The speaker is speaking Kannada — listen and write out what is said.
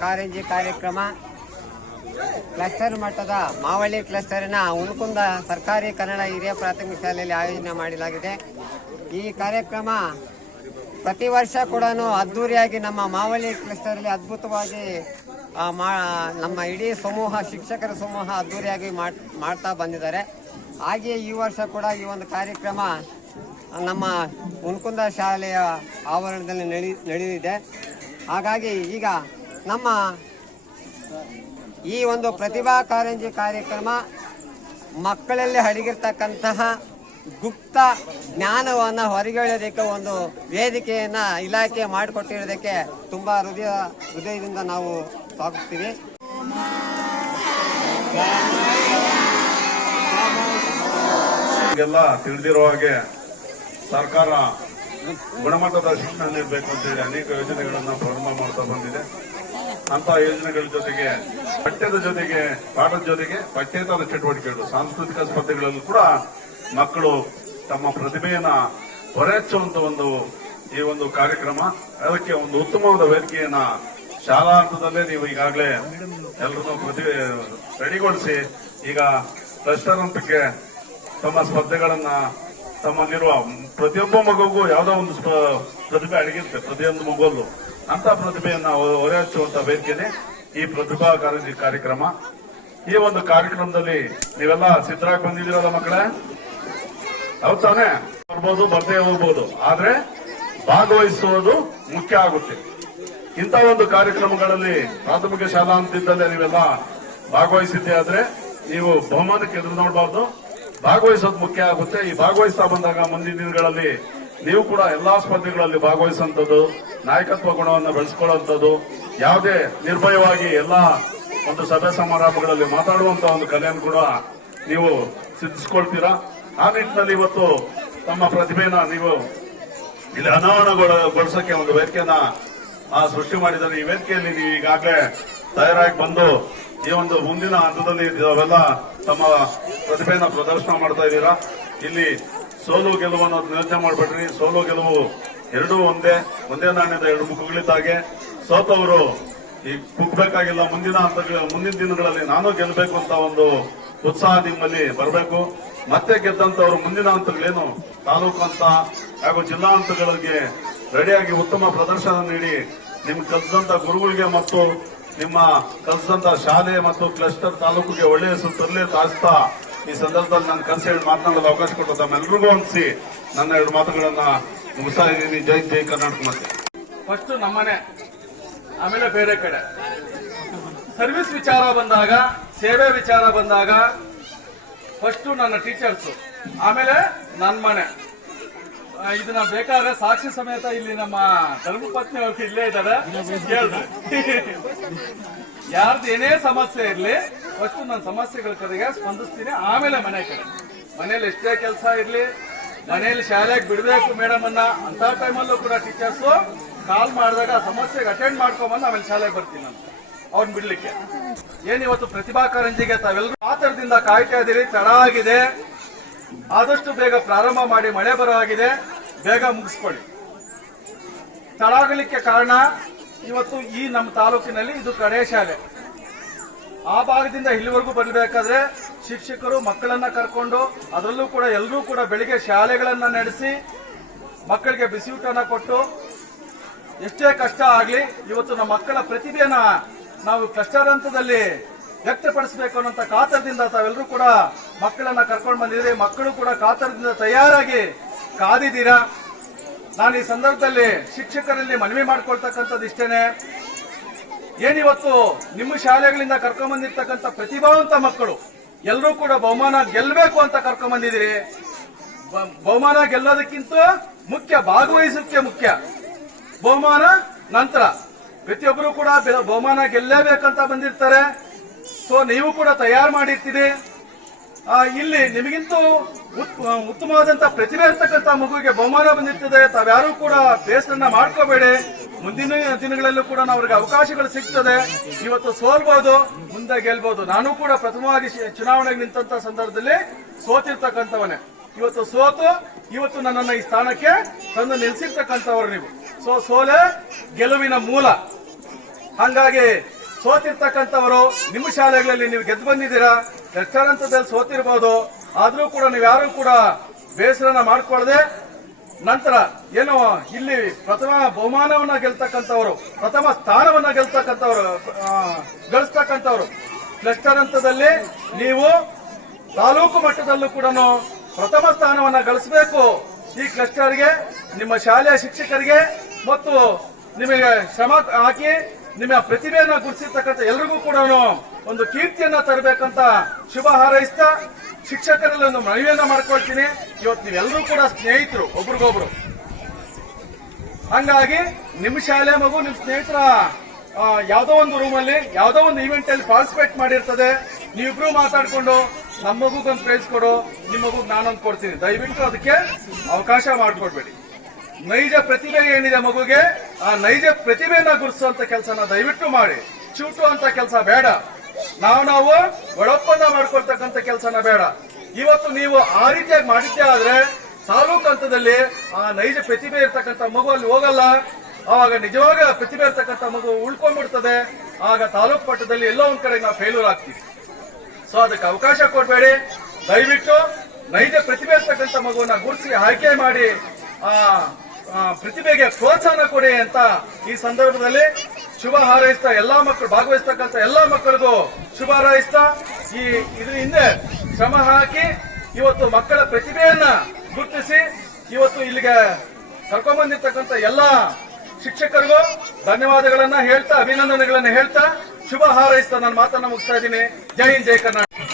ಕಾರಂಜಿ ಕಾರ್ಯಕ್ರಮ. ಕ್ಲಸ್ಟರ್ ಮಟ್ಟದ ಮಾವಳ್ಳಿ ಕ್ಲಸ್ಟರ್ನ ಉನ್ಕುಂದ ಸರ್ಕಾರಿ ಕನ್ನಡ ಹಿರಿಯ ಪ್ರಾಥಮಿಕ ಶಾಲೆಯಲ್ಲಿ ಆಯೋಜನೆ ಮಾಡಲಾಗಿದೆ. ಈ ಕಾರ್ಯಕ್ರಮ ಪ್ರತಿ ವರ್ಷ ಕೂಡ ಅದ್ದೂರಿಯಾಗಿ ನಮ್ಮ ಮಾವಳ್ಳಿ ಕ್ಲಸ್ಟರಲ್ಲಿ ಅದ್ಭುತವಾಗಿ ನಮ್ಮ ಇಡೀ ಸಮೂಹ, ಶಿಕ್ಷಕರ ಸಮೂಹ ಅದ್ದೂರಿಯಾಗಿ ಮಾಡ್- ಮಾಡ್ತಾ ಬಂದಿದ್ದಾರೆ. ಹಾಗೆಯೇ ಈ ವರ್ಷ ಕೂಡ ಈ ಒಂದು ಕಾರ್ಯಕ್ರಮ ನಮ್ಮ ಉನ್ಕುಂದ ಶಾಲೆಯ ಆವರಣದಲ್ಲಿ ನಡೆ, ನಡೆದಿದೆ. ಹಾಗಾಗಿ ಈಗ ನಮ್ಮ ಈ ಒಂದು ಪ್ರತಿಭಾ ಕಾರಂಜಿ ಕಾರ್ಯಕ್ರಮ ಮಕ್ಕಳಲ್ಲಿ ಅಡಗಿರ್ತಕ್ಕಂತಹ ಗುಪ್ತ ಜ್ಞಾನವನ್ನು ಹೊರಗೆಳೆಯೋದಕ್ಕೆ ಒಂದು ವೇದಿಕೆಯನ್ನು ಇಲಾಖೆ ಮಾಡಿಕೊಟ್ಟಿರೋದಕ್ಕೆ ತುಂಬ ಹೃದಯ, ಹೃದಯದಿಂದ ನಾವು ಸ್ವಾಗತಿಸ್ತೀವಿ. ತಿಳಿದಿರೋ ಹಾಗೆ ಸರ್ಕಾರ ಗುಣಮಟ್ಟದ ಶಿಕ್ಷಣ ನೀಡಬೇಕು ಅಂತೇಳಿ ಅನೇಕ ಯೋಜನೆಗಳನ್ನು ಪ್ರಾರಂಭ ಮಾಡ್ತಾ ಬಂದಿದೆ. ಅಂತ ಯೋಜನೆಗಳ ಜೊತೆಗೆ, ಪಠ್ಯದ ಜೊತೆಗೆ, ಪಾಠದ ಜೊತೆಗೆ ಪಠ್ಯೇತರ ಚಟುವಟಿಕೆಗಳು, ಸಾಂಸ್ಕೃತಿಕ ಸ್ಪರ್ಧೆಗಳಲ್ಲೂ ಕೂಡ ಮಕ್ಕಳು ತಮ್ಮ ಪ್ರತಿಭೆಯನ್ನ ಹೊರಹಚ್ಚುವಂತ ಒಂದು ಈ ಒಂದು ಕಾರ್ಯಕ್ರಮ. ಅದಕ್ಕೆ ಒಂದು ಉತ್ತಮವಾದ ವೇದಿಕೆಯನ್ನ ಶಾಲಾ ಹಂತದಲ್ಲೇ ನೀವು ಈಗಾಗಲೇ ಎಲ್ಲರನ್ನೂ ಪ್ರತಿಭೆ ರೆಡಿಗೊಳಿಸಿ, ಈಗ ಕ್ಲಸ್ಟರ್ ಹಂತಕ್ಕೆ ತಮ್ಮ ಸ್ಪರ್ಧೆಗಳನ್ನ ತಮ್ಮಲ್ಲಿರುವ ಪ್ರತಿಯೊಬ್ಬ ಮಗುಗೂ ಯಾವುದೋ ಒಂದು ಪ್ರತಿಭೆ ಅಡಗಿರುತ್ತೆ, ಪ್ರತಿಯೊಂದು ಮಗುವಲ್ಲೂ. ಅಂತ ಪ್ರತಿಭೆಯನ್ನ ಹೊರೆ ಹೊರಹಚ್ಚುವಂತ ವೇದಿಕೆನೆ ಈ ಪ್ರತಿಭಾ ಕಾರಂಜಿ ಕಾರ್ಯಕ್ರಮ. ಈ ಒಂದು ಕಾರ್ಯಕ್ರಮದಲ್ಲಿ ನೀವೆಲ್ಲ ಸಿದ್ಧರಾಗಿ ಬಂದಿದ್ದೀರಲ್ಲ ಮಕ್ಕಳೇ? ಹೌದ್ ತಾನೆ? ಬರ್ಬೋದು ಬರ್ತೇ ಹೋಗ್ಬೋದು. ಆದ್ರೆ ಭಾಗವಹಿಸುವುದು ಮುಖ್ಯ ಆಗುತ್ತೆ. ಇಂಥ ಒಂದು ಕಾರ್ಯಕ್ರಮಗಳಲ್ಲಿ ಪ್ರಾಥಮಿಕ ಶಾಲಾ ಹಂತದಿಂದಲೇ ನೀವೆಲ್ಲ ಭಾಗವಹಿಸಿದ್ದೆ ಆದ್ರೆ ನೀವು ಬಹುಮಾನಕ್ಕೆ ಎದುರು ನೋಡಬಾರ್ದು. ಭಾಗವಹಿಸೋದು ಮುಖ್ಯ ಆಗುತ್ತೆ. ಈ ಭಾಗವಹಿಸ್ತಾ ಬಂದಾಗ ಮುಂದಿನ ದಿನಗಳಲ್ಲಿ ನೀವು ಕೂಡ ಎಲ್ಲಾ ಸ್ಪರ್ಧೆಗಳಲ್ಲಿ ಭಾಗವಹಿಸುವಂತದ್ದು ನಾಯಕತ್ವ ಗುಣವನ್ನು ಬೆಳೆಸ್ಕೊಳ್ಳುವಂಥದ್ದು, ಯಾವುದೇ ನಿರ್ಭಯವಾಗಿ ಎಲ್ಲ ಒಂದು ಸಭೆ ಸಮಾರಂಭಗಳಲ್ಲಿ ಮಾತಾಡುವಂತ ಒಂದು ಕಲೆಯನ್ನು ಕೂಡ ನೀವು ಸಿದ್ಧಿಸ್ಕೊಳ್ತೀರಾ? ಆ ನಿಟ್ಟಿನಲ್ಲಿ ಇವತ್ತು ತಮ್ಮ ಪ್ರತಿಭೆನ ನೀವು ಇಲ್ಲಿ ಅನಾವರಣಗೊಳಿಸಕ್ಕೆ ಒಂದು ವೇದಿಕೆಯನ್ನ ಸೃಷ್ಟಿ ಮಾಡಿದ್ದಾರೆ. ಈ ವೇದಿಕೆಯಲ್ಲಿ ನೀವು ಈಗಾಗಲೇ ತಯಾರಾಗಿ ಬಂದು ಈ ಒಂದು ಮುಂದಿನ ಹಂತದಲ್ಲಿ ಅವೆಲ್ಲ ತಮ್ಮ ಪ್ರತಿಭೆಯನ್ನ ಪ್ರದರ್ಶನ ಮಾಡ್ತಾ ಇದ್ದೀರಾ? ಇಲ್ಲಿ ಸೋಲು ಗೆಲುವನ್ನು ಯೋಚನೆ ಮಾಡ್ಬೇಡ್ರಿ ಸೋಲು ಗೆಲುವು ಎರಡೂ ಒಂದೇ ಒಂದೇ ನಾಣ್ಯದ ಎರಡು ಮುಖಗಳಿದ್ದಾಗೆ ಸೋತವರು ಈ ಕುಗ್ಬೇಕಾಗಿಲ್ಲ ಮುಂದಿನ ಹಂತಗಳ, ಮುಂದಿನ ದಿನಗಳಲ್ಲಿ ನಾನು ಗೆಲ್ಲಬೇಕು ಅಂತ ಒಂದು ಉತ್ಸಾಹ ನಿಮ್ಮಲ್ಲಿ ಬರಬೇಕು. ಮತ್ತೆ ಗೆದ್ದಂತವರು ಮುಂದಿನ ಹಂತಗಳೇನು? ತಾಲೂಕು ಹಂತ ಹಾಗೂ ಜಿಲ್ಲಾ ಹಂತಗಳಿಗೆ ರೆಡಿಯಾಗಿ ಉತ್ತಮ ಪ್ರದರ್ಶನ ನೀಡಿ ನಿಮ್ ಕಲಿಸಿದಂತ ಗುರುಗಳಿಗೆ ಮತ್ತು ನಿಮ್ಮ ಕಲಿಸಿದಂತ ಶಾಲೆ ಮತ್ತು ಕ್ಲಸ್ಟರ್ ತಾಲೂಕಿಗೆ ಒಳ್ಳೆಯ ಹೆಸರು ತರಲೇ ತಾಸ್ತಾ ಈ ಸಂದರ್ಭದಲ್ಲಿ ನಾನು ಕನಸು ಹೇಳಿ ಮಾತನಾಡಲು ಅವಕಾಶ ಕೊಟ್ಟು ತಮ್ಮೆಲ್ಲರಿಗೂ ಅನಿಸಿ ನನ್ನ ಎರಡು ಮಾತುಗಳನ್ನ ಮುಗಿಸ್ತಾ ಜೈ ಜೈ ಕರ್ನಾಟಕ ಮತ್ತೆ. ಫಸ್ಟ್ ನಮ್ಮನೆ, ಆಮೇಲೆ ಬೇರೆ ಕಡೆ. ಸರ್ವಿಸ್ ವಿಚಾರ ಬಂದಾಗ, ಸೇವೆ ವಿಚಾರ ಬಂದಾಗ, ಫಸ್ಟ್ ನನ್ನ ಟೀಚರ್ಸ್, ಆಮೇಲೆ ನನ್ನ ಮನೆ. ಇದನ್ನ ಬೇಕಾದ್ರೆ ಸಾಕ್ಷಿ ಸಮೇತ ಇಲ್ಲಿ ನಮ್ಮ ಧರ್ಮಪತ್ನಿ ಅವ್ರಿಗೆ ಇಲ್ಲೇ ಇದ್ದಾರೆ. ಯಾರ್ದು ಏನೇ ಸಮಸ್ಯೆ ಇರಲಿ, ಫಸ್ಟ್ ನನ್ನ ಸಮಸ್ಯೆಗಳ ಕಡೆಗೆ ಸ್ಪಂದಿಸ್ತೀನಿ, ಆಮೇಲೆ ಮನೆ ಕಡೆ. ಮನೇಲಿ ಎಷ್ಟೇ ಕೆಲಸ ಇರ್ಲಿ ಮನೆಯಲ್ಲಿ ಶಾಲೆಗೆ ಬಿಡಬೇಕು ಮೇಡಮ್ ಅನ್ನ ಅಂತ ಟೈಮಲ್ಲೂ ಕೂಡ ಟೀಚರ್ಸ್ ಕಾಲ್ ಮಾಡಿದಾಗ ಆ ಸಮಸ್ಯೆಗೆ ಅಟೆಂಡ್ ಮಾಡ್ಕೊಂಬಂದು ಆಮೇಲೆ ಶಾಲೆಗೆ ಬರ್ತೀನಿ ನಾನು. ಅವ್ರನ್ನ ಬಿಡ್ಲಿಕ್ಕೆ. ಏನ್ ಇವತ್ತು ಪ್ರತಿಭಾ ಕಾರಂಜಿಗೆ ತಾವೆಲ್ಲರೂ ಆತರದಿಂದ ಕಾಯ್ತಾ ಇದ್ದೀರಿ? ತಡ ಆಗಿದೆ ಆದಷ್ಟು ಬೇಗ ಪ್ರಾರಂಭ ಮಾಡಿ, ಮಳೆ ಬರೋ ಆಗಿದೆ ಬೇಗ ಮುಗಿಸ್ಕೊಳ್ಳಿ. ತಡ ಆಗಲಿಕ್ಕೆ ಕಾರಣ ಇವತ್ತು ಈ ನಮ್ಮ ತಾಲೂಕಿನಲ್ಲಿ ಇದು ಕಡೆ ಶಾಲೆ. ಆ ಭಾಗದಿಂದ ಇಲ್ಲಿವರೆಗೂ ಬರಬೇಕಾದ್ರೆ ಶಿಕ್ಷಕರು ಮಕ್ಕಳನ್ನ ಕರ್ಕೊಂಡು ಅದರಲ್ಲೂ ಕೂಡ ಎಲ್ಲರೂ ಕೂಡ ಬೆಳಿಗ್ಗೆ ಶಾಲೆಗಳನ್ನ ನಡೆಸಿ ಮಕ್ಕಳಿಗೆ ಬಿಸಿಯೂಟನ ಕೊಟ್ಟು ಎಷ್ಟೇ ಕಷ್ಟ ಆಗ್ಲಿ ಇವತ್ತು ನಮ್ಮ ಮಕ್ಕಳ ಪ್ರತಿಭೆಯನ್ನ ನಾವು ಕ್ಲಸ್ಟರ್ ಹಂತದಲ್ಲಿ ವ್ಯಕ್ತಪಡಿಸಬೇಕು ಅನ್ನೋಂಥ ಕಾತರದಿಂದ ತಾವೆಲ್ಲರೂ ಕೂಡ ಮಕ್ಕಳನ್ನ ಕರ್ಕೊಂಡು ಬಂದಿದ್ರೆ ಮಕ್ಕಳು ಕೂಡ ಕಾತರದಿಂದ ತಯಾರಾಗಿ ಕಾದಿದ್ದೀರಾ? ನಾನು ಈ ಸಂದರ್ಭದಲ್ಲಿ ಶಿಕ್ಷಕರಲ್ಲಿ ಮನವಿ ಮಾಡ್ಕೊಳ್ತಕ್ಕಂಥದ್ದು ಇಷ್ಟೇನೆ. ಏನಿವತ್ತು ನಿಮ್ಮ ಶಾಲೆಗಳಿಂದ ಕರ್ಕೊಂಡ್ ಬಂದಿರ್ತಕ್ಕಂಥ ಪ್ರತಿಭಾವಂತ ಮಕ್ಕಳು ಎಲ್ಲರೂ ಕೂಡ ಬಹುಮಾನ ಗೆಲ್ಲಬೇಕು ಅಂತ ಕರ್ಕೊಂಡ್ ಬಂದಿದ್ದೀರಿ. ಬಹುಮಾನ ಗೆಲ್ಲೋದಕ್ಕಿಂತ ಮುಖ್ಯ ಭಾಗವಹಿಸೋಕ್ಕೆ ಮುಖ್ಯ. ಬಹುಮಾನ ನಂತರ ಪ್ರತಿಯೊಬ್ಬರು ಕೂಡ ಬಹುಮಾನ ಗೆಲ್ಲೇಬೇಕಂತ ಬಂದಿರ್ತಾರೆ. ಸೊ ನೀವು ಕೂಡ ತಯಾರು ಮಾಡಿರ್ತೀರಿ. ಇಲ್ಲಿ ನಿಮಗಿಂತೂ ಉತ್ತಮವಾದಂತಹ ಉತ್ತಮವಾದಂತ ಪ್ರತಿಭೆ ಇರ್ತಕ್ಕಂಥ ಮಗುವಿಗೆ ಬಹುಮಾನ ಬಂದಿರ್ತದೆ. ತಾವ್ಯಾರು ಕೂಡ ಬೇಸರನ್ನ ಮಾಡ್ಕೋಬೇಡಿ. ಮುಂದಿನ ದಿನಗಳಲ್ಲೂ ಕೂಡ ನಾವು ಅವ್ರಿಗೆ ಅವಕಾಶಗಳು ಸಿಗ್ತದೆ. ಇವತ್ತು ಸೋಲ್ಬಹುದು ಮುಂದೆ ಗೆಲ್ಬಹುದು ನಾನು ಕೂಡ ಪ್ರಥಮವಾಗಿ ಚುನಾವಣೆಗೆ ನಿಂತ ಸಂದರ್ಭದಲ್ಲಿ ಸೋತಿರ್ತಕ್ಕಂಥವನೇ. ಇವತ್ತು ಸೋತು, ಇವತ್ತು ನನ್ನನ್ನು ಈ ಸ್ಥಾನಕ್ಕೆ ತಂದು ನಿಲ್ಸಿರ್ತಕ್ಕಂಥವ್ರು ನೀವು. ಸೊ, ಸೋಲೆ ಗೆಲುವಿನ ಮೂಲ. ಹಂಗಾಗಿ ಸೋತಿರ್ತಕ್ಕಂಥವರು, ನಿಮ್ಮ ಶಾಲೆಗಳಲ್ಲಿ ನೀವು ಗೆದ್ದು ಬಂದಿದ್ದೀರಾ? ಎಷ್ಟರ ಹಂತದಲ್ಲಿ ಸೋತಿರ್ಬೋದು. ಆದ್ರೂ ಕೂಡ ನೀವು ಯಾರು ಕೂಡ ಬೇಸರನ ಮಾಡ್ಕೊಳ್ಳದೆ ನಂತರ ಏನು ಇಲ್ಲಿ ಪ್ರಥಮ ಬಹುಮಾನವನ್ನ ಗೆಲ್ತಕ್ಕಂಥವರು, ಪ್ರಥಮ ಸ್ಥಾನವನ್ನ ಗೆಲ್ತಕ್ಕಂಥವ್ರು ಗಳಿಸ್ತಕ್ಕಂಥವ್ರು. ಕ್ಲಸ್ಟರ್ ಹಂತದಲ್ಲಿ ನೀವು ತಾಲೂಕು ಮಟ್ಟದಲ್ಲೂ ಕೂಡ ಪ್ರಥಮ ಸ್ಥಾನವನ್ನ ಗಳಿಸಬೇಕು ಈ ಕ್ಲಸ್ಟರ್ಗೆ ನಿಮ್ಮ ಶಾಲೆಯ ಶಿಕ್ಷಕರಿಗೆ ಮತ್ತು ನಿಮಗೆ ಶ್ರಮ ಹಾಕಿ, ನಿಮ್ಮ ಪ್ರತಿಭೆಯನ್ನು ಗುರುತಿರ್ತಕ್ಕಂಥ ಎಲ್ರಿಗೂ ಕೂಡ ಒಂದು ಕೀರ್ತಿಯನ್ನ ತರಬೇಕಂತ ಶುಭ ಹಾರೈಸ್ತಾ ಶಿಕ್ಷಕರಲ್ಲಿ ಒಂದು ಮನವಿಯನ್ನ ಮಾಡ್ಕೊಳ್ತೀನಿ. ಇವತ್ತು ನೀವೆಲ್ಲರೂ ಕೂಡ ಸ್ನೇಹಿತರು, ಒಬ್ರಿಗೊಬ್ರು. ಹಂಗಾಗಿ ನಿಮ್ಮ ಶಾಲೆ ಮಗು ನಿಮ್ಮ ಸ್ನೇಹಿತರ ಯಾವ್ದೋ ಒಂದು ರೂಮಲ್ಲಿ ಯಾವ್ದೋ ಒಂದು ಈವೆಂಟ್ ಅಲ್ಲಿ ಪಾರ್ಟಿಸಿಪೇಟ್ ಮಾಡಿರ್ತದೆ. ನೀವಿಬ್ರು ಮಾತಾಡ್ಕೊಂಡು ನಮ್ಮ ಮಗುಗೊಂದು ಪ್ರೈಸ್ ಕೊಡು ನಿಮ್ಮ ನಾನು ನಾನೊಂದು ಕೊಡ್ತೀನಿ. ದಯವಿಟ್ಟು ಅದಕ್ಕೆ ಅವಕಾಶ ಮಾಡಿಕೊಡ್ಬೇಡಿ. ನೈಜ ಪ್ರತಿಭೆ ಏನಿದೆ ಮಗುಗೆ, ಆ ನೈಜ ಪ್ರತಿಭೆಯನ್ನ ಗುರುಸುವಂತ ಕೆಲಸನ ದಯವಿಟ್ಟು ಮಾಡಿ. ಚೂಟು ಅಂತ ಕೆಲಸ ಬೇಡ. ನಾವು ನಾವು ಒಳಪ್ಪಂದ ಮಾಡ್ಕೊಳ್ತಕ್ಕಂಥ ಕೆಲಸನ ಬೇಡ. ಇವತ್ತು ನೀವು ಆ ರೀತಿಯಾಗಿ ಮಾಡಿದ್ದೆ ಆದ್ರೆ ತಾಲೂಕು ಹಂತದಲ್ಲಿ ಆ ನೈಜ ಪ್ರತಿಭೆ ಇರ್ತಕ್ಕಂಥ ಮಗು ಅಲ್ಲಿ ಹೋಗಲ್ಲ. ಆವಾಗ ನಿಜವಾಗ ಪ್ರತಿಭೆ ಇರ್ತಕ್ಕಂಥ ಮಗು ಉಳ್ಕೊಂಡ್ಬಿಡ್ತದೆ. ಆಗ ತಾಲೂಕು ಮಟ್ಟದಲ್ಲಿ ಎಲ್ಲೋ ಒಂದ್ ಕಡೆ ನಾವು ಫೇಲ್ಯೂರ್ ಆಗ್ತೀವಿ. ಸೊ ಅದಕ್ಕೆ ಅವಕಾಶ ಕೊಡಬೇಡಿ. ದಯವಿಟ್ಟು ನೈಜ ಪ್ರತಿಭೆ ಇರ್ತಕ್ಕಂಥ ಮಗುವನ್ನ ಗುರುತಿಸಿ ಆಯ್ಕೆ ಮಾಡಿ ಆ, ಪ್ರತಿಭೆಗೆ ಪ್ರೋತ್ಸಾಹ ಕೊಡಿ ಅಂತ ಈ ಸಂದರ್ಭದಲ್ಲಿ ಶುಭ ಹಾರೈಸ್ತಾ ಎಲ್ಲಾ ಮಕ್ಕಳು, ಭಾಗವಹಿಸ್ತಕ್ಕಂಥ ಎಲ್ಲಾ ಮಕ್ಕಳಿಗೂ ಶುಭ ಹಾರೈಸ್ತಾ ಈ ಇದ್ರ ಹಿಂದೆ ಶ್ರಮ ಹಾಕಿ ಇವತ್ತು ಮಕ್ಕಳ ಪ್ರತಿಭೆಯನ್ನ ಗುರುತಿಸಿ ಇವತ್ತು ಇಲ್ಲಿಗೆ ಕರ್ಕೊಂಡ್ಬಂದಿರ್ತಕ್ಕಂಥ ಎಲ್ಲಾ ಶಿಕ್ಷಕರಿಗೂ ಧನ್ಯವಾದಗಳನ್ನ ಹೇಳ್ತಾ, ಅಭಿನಂದನೆಗಳನ್ನ ಹೇಳ್ತಾ ಶುಭ ಹಾರೈಸ್ತಾ. ನನ್ನ ಮಾತನ್ನ ಮುಗಿಸ್ತಾ ಇದ್ದೀನಿ. ಜೈ ಹಿಂದ್, ಜೈ ಕರ್ನಾಟಕ.